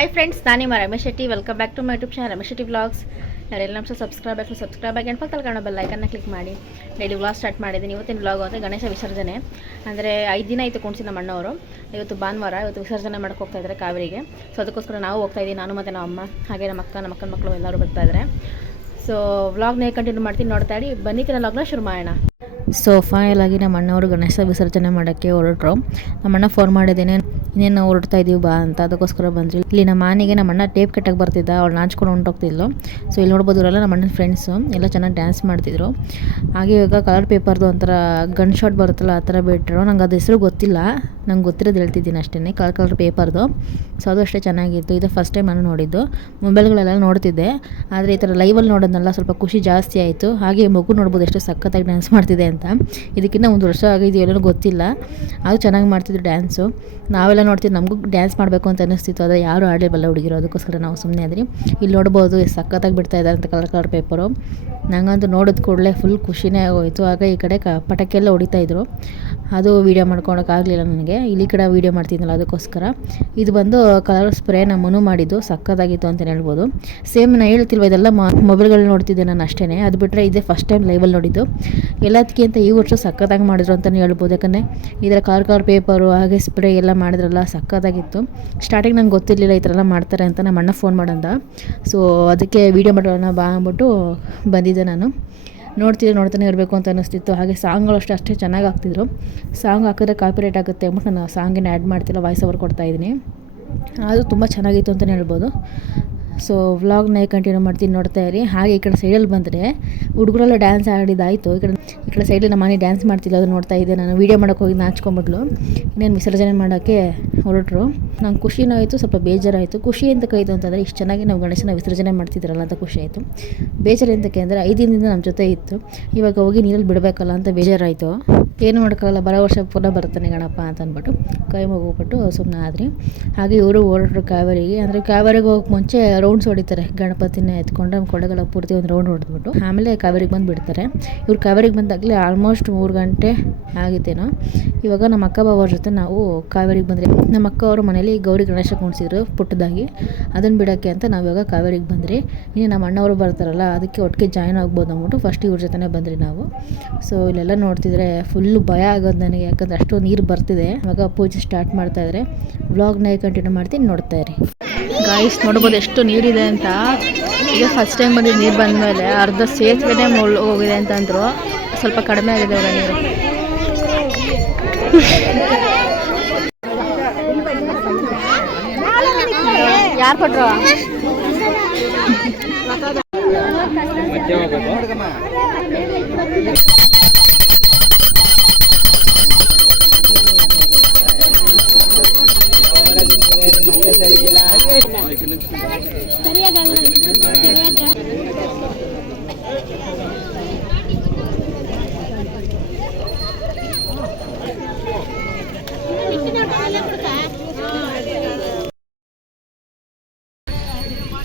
Hi friends ನಾನು ನಿಮ್ಮ Ramesh Shetty. Welcome back to my YouTube channel Ramesh Shetty vlogs ಎಲ್ಲ ನಮ್ಮ subscribe ಆಗಿ ಸಬ್ಸ್ಕ್ರೈಬ್ ಆಗಿ ಅಂಡ್ ಪಕ್ಕದಲ್ಲಿ ಕಾಣೋ ಬೆಲ್ ಐಕನ್ನ ಕ್ಲಿಕ್ ಮಾಡಿ. ಡೈಲಿ ವ್ಲಾಗ್ ಸ್ಟಾರ್ಟ್ ಮಾಡಿದ್ದೀನಿ. ಇವತ್ತಿನ ವ್ಲಾಗ್ ಅಂದರೆ ಗಣೇಶ ವಿಸರ್ಜನೆ. ಅಂದರೆ ಐದು ದಿನ ಆಯಿತು ಕುಣಿಸಿ ನಮ್ಮ ಅಣ್ಣವರು. ಇವತ್ತು ಭಾನುವಾರ, ಇವತ್ತು ವಿಸರ್ಜನೆ ಮಾಡೋಕ್ಕೆ ಹೋಗ್ತಾ ಇದ್ದಾರೆ ಕಾವೇರಿಗೆ. ಸೊ ಅದಕ್ಕೋಸ್ಕರ ನಾವು ಹೋಗ್ತಾ ಇದ್ದೀವಿ ನಾನು ಮತ್ತು ನಮ್ಮ ಅಮ್ಮ, ಹಾಗೆ ನಮ್ಮ ಅಕ್ಕ, ನಮ್ಮ ಅಕ್ಕನ ಮಕ್ಕಳು ಎಲ್ಲರೂ ಬರ್ತಾ ಇದ್ದಾರೆ ಸೊ ವ್ಲಾಗ್ನೇ ಕಂಟಿನ್ಯೂ ಮಾಡ್ತೀನಿ. ನೋಡ್ತಾ ಇಡಿ ಬನ್ನಿ ವ್ಲಾಗ್ನ ಶುರು ಮಾಡೋಣ. ಸೊ ಎಲ್ಲಾಗಿ ನಮ್ಮ ಅಣ್ಣವರು ಗಣೇಶ ವಿಸರ್ಜನೆ ಮಾಡೋಕ್ಕೆ ಹೊರಟ್ರು. ನಮ್ಮ ಅಣ್ಣ ಫೋನ್ ಮಾಡಿದ್ದೇನೆ, ಇನ್ನೇನು ಹೊರಡ್ತಾ ಇದ್ದೀವಿ ಬಾ ಅಂತ. ಅದಕ್ಕೋಸ್ಕರ ಬಂದ್ರಿ ಇಲ್ಲಿ ನಮ್ಮ ಮಾನಿಗೆ ನಮ್ಮ ಅಣ್ಣ ಟೇಪ್ ಕಟ್ಟಕ್ಕೆ ಬರ್ತಿದ್ದ ಅವ್ಳು ನಾಚ್ಕೊಂಡು ಹೊಂಟೋಗ್ತಿದ್ಲು. ಸೊ ಇಲ್ಲಿ ನೋಡ್ಬೋದು ಇವರೆಲ್ಲ ನಮ್ಮ ಅಣ್ಣನ ಫ್ರೆಂಡ್ಸು ಎಲ್ಲ ಚೆನ್ನಾಗಿ ಡ್ಯಾನ್ಸ್ ಮಾಡ್ತಿದ್ರು. ಹಾಗೆ ಇವಾಗ ಕಲರ್ ಪೇಪರ್ದು ಒಂಥರ ಗನ್ ಶಾಟ್ ಬರುತ್ತಲ್ಲ, ಆ ಥರ ಬಿಟ್ಟರು ನಂಗೆ ಅದು ಹೆಸರು ಗೊತ್ತಿಲ್ಲ. ನಂಗೆ ಗೊತ್ತಿರೋದು ಹೇಳ್ತಿದ್ದೀನಿ ಅಷ್ಟೇ ಕಲರ್ ಕಲರ್ ಪೇಪರ್ದು ಸೊ ಅದು ಅಷ್ಟೇ ಚೆನ್ನಾಗಿತ್ತು. ಇದು ಫಸ್ಟ್ ಟೈಮ್ ನಾನು ನೋಡಿದ್ದು. ಮೊಬೈಲ್ಗಳೆಲ್ಲ ನೋಡ್ತಿದ್ದೆ. ಆದರೆ ಈ ಥರ ಲೈವಲ್ಲಿ ನೋಡೋದನ್ನೆಲ್ಲ ಸ್ವಲ್ಪ ಖುಷಿ ಜಾಸ್ತಿ ಆಯಿತು. ಹಾಗೆ ಮಗು ನೋಡ್ಬೋದು ಎಷ್ಟು ಸಖತ್ತಾಗಿ ಡ್ಯಾನ್ಸ್ ಮಾಡ್ತಿದೆ ಅಂತ. ಇದಕ್ಕಿಂತ ಒಂದು ವರ್ಷ ಆಗಿದೆಯೋ ಗೊತ್ತಿಲ್ಲ. ಅದು ಚೆನ್ನಾಗಿ ಮಾಡ್ತಿದ್ರು ಡ್ಯಾನ್ಸು ನಾವೆಲ್ಲ ನೋಡ್ತೀವಿ ನಮಗೂ ಡ್ಯಾನ್ಸ್ ಮಾಡಬೇಕು ಅಂತ ಅನ್ನಿಸ್ತಿತ್ತು. ಆದರೆ ಯಾರು ಆಡಿರಬಲ್ಲ ಹುಡುಗಿರು. ಅದಕ್ಕೋಸ್ಕರ ನಾವು ಸುಮ್ಮನೆ ಆದ್ರಿ. ಇಲ್ಲಿ ನೋಡ್ಬೋದು ಸಖತ್ತಾಗಿ ಬಿಡ್ತಾ ಇದ್ದಾರೆ ಅಂತ ಕಲರ್ ಕಲರ್ ಪೇಪರು ನಂಗಂತೂ ನೋಡಿದ ಕೂಡಲೇ ಫುಲ್ ಖುಷಿನೇ ಆಗೋಯಿತು. ಆಗ ಈ ಕಡೆ ಕ ಪಟಾಕಿ ಎಲ್ಲ ಹೊಡಿತಾ ಇದ್ರು. ಅದು ವೀಡಿಯೋ ಮಾಡ್ಕೊಳಕ್ಕಾಗಲಿಲ್ಲ ನನಗೆ. ಇಲ್ಲಿ ಕಡೆ ವೀಡಿಯೋ ಮಾಡ್ತಿದ್ನಲ್ಲ ಅದಕ್ಕೋಸ್ಕರ. ಇದು ಬಂದು ಕಲರ್ ಸ್ಪ್ರೇ ನಮ್ಮನು ಮಾಡಿದ್ದು, ಸಕ್ಕತ್ತಾಗಿತ್ತು ಅಂತ ಹೇಳ್ಬೋದು. ಸೇಮ್ ನಾನು ಹೇಳ್ತಿಲ್ವ ಇದೆಲ್ಲ ಮೊಬೈಲ್ಗಳು ನೋಡ್ತಿದ್ದೆ ನಾನು ಅಷ್ಟೇ ಅದು ಬಿಟ್ಟರೆ ಇದೇ ಫಸ್ಟ್ ಟೈಮ್ ಲೈವಲ್ಲಿ ನೋಡಿದ್ದು. ಎಲ್ಲದಕ್ಕಿಂತ ಈ ವರ್ಷ ಸಕ್ಕತ್ತಾಗಿ ಮಾಡಿದ್ರು ಅಂತಲೇ ಹೇಳ್ಬೋದು. ಯಾಕಂದರೆ ಇದರ ಕಾರ್ ಕಾರ್ ಪೇಪರು ಹಾಗೆ ಸ್ಪ್ರೇ ಎಲ್ಲ ಮಾಡಿದ್ರಲ್ಲ, ಸಕ್ಕತ್ತಾಗಿತ್ತು. ಸ್ಟಾರ್ಟಿಂಗ್ ನಂಗೆ ಗೊತ್ತಿರಲಿಲ್ಲ ಈ ಥರ ಎಲ್ಲ ಮಾಡ್ತಾರೆ ಅಂತ ನಮ್ಮ ಅಣ್ಣ ಫೋನ್ ಮಾಡಂದ. ಸೊ ಅದಕ್ಕೆ ವೀಡಿಯೋ ಮಾಡೋಣ ಬಾ ಅಂದ್ಬಿಟ್ಟು ಬಂದಿದ್ದೆ ನಾನು. ನೋಡ್ತಿದ್ದೆ ನೋಡ್ತಾನೆ ಇರಬೇಕು ಅಂತ ಅನ್ನಿಸ್ತಿತ್ತು. ಹಾಗೆ ಸಾಂಗ್ಗಳು ಅಷ್ಟೇ ಅಷ್ಟೇ ಚೆನ್ನಾಗಿ ಆಗ್ತಿದ್ರು ಸಾಂಗ್ ಹಾಕಿದ್ರೆ ಕಾಪಿರೇಟ್ ಆಗುತ್ತೆ ಅಂದ್ಬಿಟ್ಟು ನಾನು ಸಾಂಗಿನ ಆ್ಯಡ್ ಮಾಡ್ತಿಲ್ಲ ವಾಯ್ಸ್ ಓವರ್ ಕೊಡ್ತಾಯಿದ್ದೀನಿ ಅದು ತುಂಬ ಚೆನ್ನಾಗಿತ್ತು ಅಂತಲೇ ಹೇಳ್ಬೋದು. ಸೊ ವ್ಲಾಗ್ನ ಕಂಟಿನ್ಯೂ ಮಾಡ್ತೀನಿ ನೋಡ್ತಾ ಇರಿ. ಹಾಗೆ ಈ ಕಡೆ ಸೈಡಲ್ಲಿ ಬಂದರೆ ಹುಡುಗರೆಲ್ಲ ಡ್ಯಾನ್ಸ್ ಆಡಿದಾಯಿತು ಈ ಕಡೆ ಈ ಕಡೆ ಸೈಡಲ್ಲಿ ನಮ್ಮ ಮನೆ ಡ್ಯಾನ್ಸ್ ಮಾಡ್ತಿಲ್ಲ ಅದು ನೋಡ್ತಾ ಇದ್ದೆ. ನಾನು ವೀಡಿಯೋ ಮಾಡೋಕೆ ಹೋಗಿ ನಾಚ್ಕೊಂಬಿಟ್ಲು ಇನ್ನೇನು ವಿಸರ್ಜನೆ ಮಾಡೋಕ್ಕೆ ಹೊರಟರು. ನಂಗೆ ಖುಷಿನೂ ಆಯಿತು, ಸ್ವಲ್ಪ ಬೇಜಾರಾಯಿತು. ಖುಷಿ ಎಂತಕ್ಕಾಯಿತು ಅಂತಂದರೆ, ಇಷ್ಟು ಚೆನ್ನಾಗಿ ನಾವು ಗಣೇಶನ ವಿಸರ್ಜನೆ ಮಾಡ್ತಿದ್ರಲ್ಲ ಅಂತ ಖುಷಿ ಆಯಿತು. ಬೇಜಾರು ಎಂತಕ್ಕೆ ಅಂದರೆ ಐದು ದಿನದಿಂದ ನಮ್ಮ ಜೊತೆ ಇತ್ತು. ಇವಾಗ ಹೋಗಿ ನೀರಲ್ಲಿ ಬಿಡಬೇಕಲ್ಲ ಅಂತ ಬೇಜಾರಾಯಿತು. ಏನು ಮಾಡೋಕ್ಕಾಗಲ್ಲ ಬರೋ ವರ್ಷ ಪುನಃ ಬರ್ತಾನೆ ಗಣಪ ಅಂತ ಅಂದ್ಬಿಟ್ಟು ಕೈ ಮುಗಿಬಿಟ್ಟು ಸುಮ್ಮನೆ ಆದ್ರಿ. ಹಾಗೆ ಇವರು ಓಡಾಡ್ರು ಕಾವೇರಿಗೆ. ಅಂದರೆ ಕಾವೇರಿಗೆ ಹೋಗೋಕೆ ಮುಂಚೆ ರೌಂಡ್ಸ್ ಹೊಡಿತಾರೆ. ಗಣಪತಿನ ಎತ್ಕೊಂಡು ನಮ್ಮ ಕೊಡಗಳ ಪೂರ್ತಿ ಒಂದು ರೌಂಡ್ ಹೊಡೆದ್ಬಿಟ್ಟು. ಆಮೇಲೆ ಕಾವೇರಿಗೆ ಬಂದು ಬಿಡ್ತಾರೆ ಇವ್ರು ಕಾವೇರಿಗೆ ಬಂದಾಗಲೇ ಆಲ್ಮೋಸ್ಟ್ ಮೂರು ಗಂಟೆ ಆಗಿತ್ತೇನೋ. ಇವಾಗ ನಮ್ಮ ಅಕ್ಕ ಬಾಬಾವ್ರ ಜೊತೆ ನಾವು ಕಾವೇರಿಗೆ ಬಂದರೆ ನಮ್ಮ ಅಕ್ಕ ಅವರು ಮನೇಲಿ ಗೌರಿ ಗಣೇಶ ಕುಣಿಸಿದ್ರು ಪುಟ್ಟದಾಗಿ. ಅದನ್ನು ಬಿಡೋಕ್ಕೆ ಅಂತ ನಾವು ಇವಾಗ ಕಾವೇರಿಗೆ ಬಂದ್ರಿ ಇನ್ನು ನಮ್ಮ ಅಣ್ಣವರು ಬರ್ತಾರಲ್ಲ, ಅದಕ್ಕೆ ಒಟ್ಟಿಗೆ ಜಾಯ್ನ್ ಆಗ್ಬೋದು ಅಂದ್ಬಿಟ್ಟು ಫಸ್ಟ್ ಇವ್ರ ಜೊತೆ ಬಂದ್ರಿ ನಾವು. ಸೊ ಇಲ್ಲೆಲ್ಲ ನೋಡ್ತಿದ್ರೆ ಫುಲ್ಲು ಭಯ ಆಗೋದು ನನಗೆ, ಯಾಕಂದ್ರೆ ಅಷ್ಟು ನೀರು ಬರ್ತಿದೆ. ಇವಾಗ ಪೂಜೆ ಸ್ಟಾರ್ಟ್ ಮಾಡ್ತಾ ಇದ್ರೆ ವ್ಲಾಗ್ನ ಕಂಟಿನ್ಯೂ ಮಾಡ್ತೀನಿ, ನೋಡ್ತಾ ಇರಿ. ಗಾಯ್ಸ್ ನೋಡ್ಬೋದು ಎಷ್ಟು ನೀರಿದೆ ಅಂತ. ಈಗ ಫಸ್ಟ್ ಟೈಮ್ ಬಂದಿದ್ದು ನೀರು ಬಂದಮೇಲೆ ಅರ್ಧ ಸೇತುವೆನೇ ಮುಳ್ಳು ಹೋಗಿದೆ ಅಂತ ಅಂದರು ಸ್ವಲ್ಪ ಕಡಿಮೆ ಆಗಿದೆ ಅವರ ನೀರು ಯಾರು ಕೊಟ್ರು?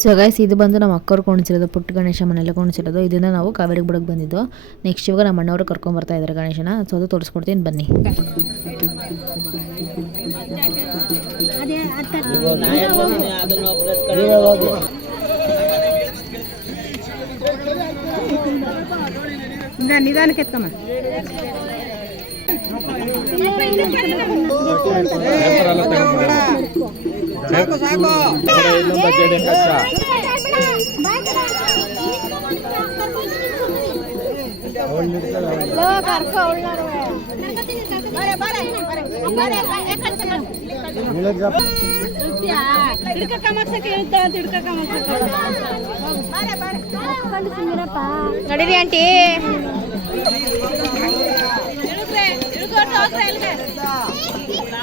ಸೊ ಗೈಸ್ ಇದು ಬಂದು ನಮ್ಮ ಅಕ್ಕವ್ರು ಕೊಣಿಸಿರೋದು ಪುಟ್ಟ ಗಣೇಶ ಮನೆಯಲ್ಲ ಕೊಣಿಸಿರೋದು ಇದನ್ನು ನಾವು ಕಾವೇರಿ ಬಿಡಕ್ಕೆ ಬಂದಿದ್ದು. ನೆಕ್ಸ್ಟ್ ಇವಾಗ ನಮ್ಮ ಅಣ್ಣವರು ಕರ್ಕೊಂಬರ್ತಾ ಇದ್ದಾರೆ ಗಣೇಶನ. ಸೊ ಅದು ತೋರಿಸ್ಕೊಡ್ತೀನಿ ಬನ್ನಿ. ನೀವೇ ಹೋಗಿ ನಿಧಾನಕ್ಕೆ ಎತ್ಕಮ್ಮ ಇಳಿದ್ರಪ್ಪ. ನಡೀರಿ ಆಂಟಿ ಏ, ಗೌರವ ತಳ್ಳು. ತಳ್ಳು. ಏ, ಅಷ್ಟ ಸುತ್ತ ಮಾಡ್ತೀನಿ. ಸುಮ್ನೆ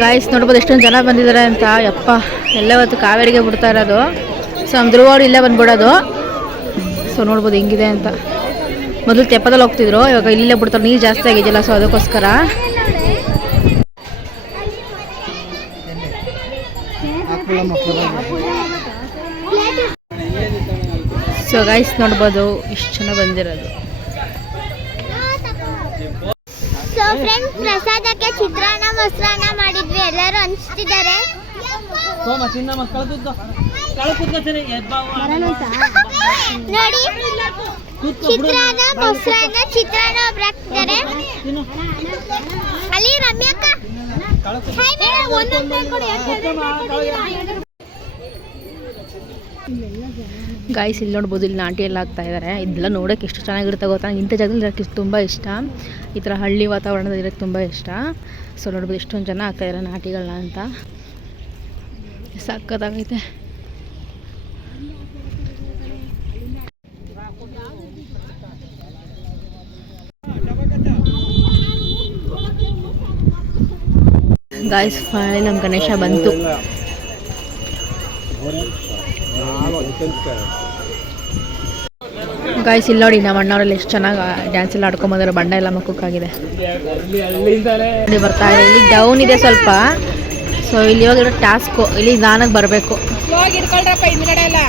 ಗಾಯ್ಸ್ ನೋಡ್ಬೋದು ಎಷ್ಟೊಂದು ಜನ ಬಂದಿದ್ದಾರೆ ಅಂತ. ಯಪ್ಪ ಎಲ್ಲ ಹೊತ್ತು ಕಾವೇರಿಗೆ ಬಿಡ್ತಾ ಇರೋದು. ಸೊ ನಮ್ಮ ಧ್ರುವವ್ರು ಇಲ್ಲೇ ಬಂದ್ಬಿಡೋದು. ಸೊ ನೋಡ್ಬೋದು ಹೆಂಗಿದೆ ಅಂತ. ಮೊದಲು ತೆಪ್ಪದಲ್ಲಿ ಹೋಗ್ತಿದ್ರು, ಇವಾಗ ಇಲ್ಲೇ ಬಿಡ್ತಾರೆ ನೀರು ಜಾಸ್ತಿ ಆಗಿದೆಯಲ್ಲ ಸೊ ಅದಕ್ಕೋಸ್ಕರ. ಸೊ ಗೈಸ್ ನೋಡ್ಬೋದು, ಇಷ್ಟು ಜನ ಬಂದಿರೋದು ಸೊ ಫ್ರೆಂಡ್ಸ್ ಪ್ರಸಾದಕ್ಕೆ ಚಿತ್ರಾನ್ನ, ಮೊಸರನ್ನ ಮಾಡಿದ್ವಿ, ಎಲ್ಲರೂ ಹಂಚ್ತಿದ್ದಾರೆ ನೋಡಿ ಚಿತ್ರಾನ್ನ ಮೊಸರನ್ನ ಚಿತ್ರಾನ್ನ ಒಬ್ರು ಹಾಕ್ತಿದ್ದಾರೆ. ಅಲ್ಲಿ ರಮ್ಯಕ್ಕ ಹಾಯ್ ಮೇಡಮ್, ಒಂದೊಂದೇ ಕೊಡಿ, ಯಾಕೆ ಎರಡು ಗಾಯ್ಸ್ ಇಲ್ಲಿ ನೋಡ್ಬೋದು ಇಲ್ಲಿ ನಾಟಿ ಎಲ್ಲ ಆಗ್ತಾ ಇದ್ದಾರೆ ಇದೆಲ್ಲ ನೋಡಕ್ಕೆ ಎಷ್ಟು ಚೆನ್ನಾಗಿರುತ್ತೆ ಗೊತ್ತಾ? ಇಂಥ ಜಾಗದಲ್ಲಿ ಇರೋಕ್ಕೆ ತುಂಬ ಇಷ್ಟ. ಈ ಥರ ಹಳ್ಳಿ ವಾತಾವರಣದಲ್ಲಿ ಇರೋಕ್ಕೆ ತುಂಬ ಇಷ್ಟ. ಸೊ ನೋಡ್ಬೋದು ಎಷ್ಟೊಂದು ಜನ ಆಗ್ತಾ ಇದಾರೆ ನಾಟಿಗಳನ್ನ ಅಂತ. ಸಕ್ಕತ್ತಾಗೈತೆ ಗಾಯ್ಸ್ ಫೈನಲಿ ನಮ್ಮ ಗಣೇಶ ಬಂತು. ಗಾಯ್ಸ್ ಇಲ್ಲ ನೋಡಿ, ನಮ್ಮ ಅಣ್ಣವರೆಲ್ಲ ಎಷ್ಟು ಚೆನ್ನಾಗಿ ಡ್ಯಾನ್ಸ್ ಎಲ್ಲ ಆಡ್ಕೊಂಬಂದ್ರೆ ಬಂಡ ಎಲ್ಲ ಮಕ್ಕಕ್ಕಾಗಿದೆ. ಇಲ್ಲಿ ಬರ್ತಾ ಇದೆ. ಇಲ್ಲಿ ಡೌನ್ ಇದೆ ಸ್ವಲ್ಪ. ಸೊ ಇಲ್ಲಿ ಇವಾಗ ಟಾಸ್ಕು ಇಲ್ಲಿ ನಾನಾಗಿ ಬರಬೇಕು. ಹಿಂದ್ಗಡೆ ಎಲ್ಲ.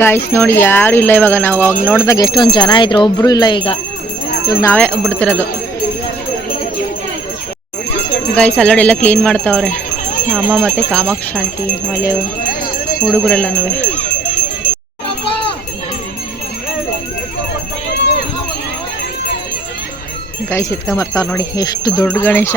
ಗಾಯ್ಸ್ ನೋಡಿ ಯಾರು ಇಲ್ಲ ಇವಾಗ ನಾವು. ಅವಾಗ ನೋಡಿದಾಗ ಎಷ್ಟೊಂದು ಜನ ಇದ್ರು ಒಬ್ರು ಇಲ್ಲ ಈಗ. ಇವಾಗ ನಾವೇ ಬಿಡ್ತಿರೋದು. ಗಾಯ್ಸ್ ಅಲ್ಲೋಡಿ ಎಲ್ಲ ಕ್ಲೀನ್ ಮಾಡ್ತಾವ್ರೆ. ಅಮ್ಮ ಮತ್ತು ಕಾಮಾಕ್ಷ ಆಂಟಿ ಆಮೇಲೆ ಹುಡುಗರೆಲ್ಲನೂ ಗಾಯ್ಸ್ ಎತ್ಕೊಂಬರ್ತಾವ ನೋಡಿ, ಎಷ್ಟು ದೊಡ್ಡ ಗಣೇಶ.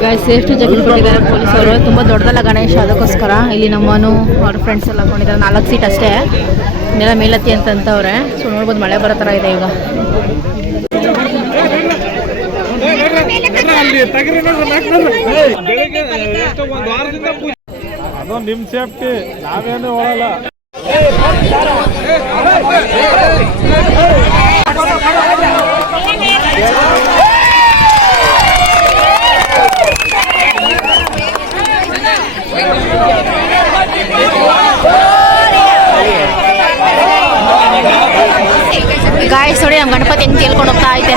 ಗಾಯ್ಸ್ ಎಷ್ಟು ಜಾಕೆಟ್ ಕೊಟ್ಟಿದ್ದಾರೆ ಪೊಲೀಸರು ತುಂಬ ದೊಡ್ಡದಲ್ಲ ಗಣೇಶ ಅದಕ್ಕೋಸ್ಕರ ಇಲ್ಲಿ ನಮ್ಮನು ಅವ್ರ ಫ್ರೆಂಡ್ಸ್ ಎಲ್ಲ ಹಾಕೊಂಡಿದ್ದಾರೆ ನಾಲ್ಕು ಸೀಟ್ ಅಷ್ಟೇ ನೆಲ ಮೇಲತ್ತಿ ಅಂತವ್ರೆ ಸೊ ನೋಡ್ಬೋದು ಮಳೆ ಬರೋ ಥರ ಇದೆ ಈಗ ಅದು ನಿಮ್ ಸೇಫ್ಟಿ ನಾವೇನು ಹೋಗಲ್ಲ. ಗಾಯ ನೋಡಿ ನಮ್ಮ ಗಣಪತಿ ಹೆಂಗೆ ತೇಳ್ಕೊಂಡು ಹೋಗ್ತಾ ಐತೆ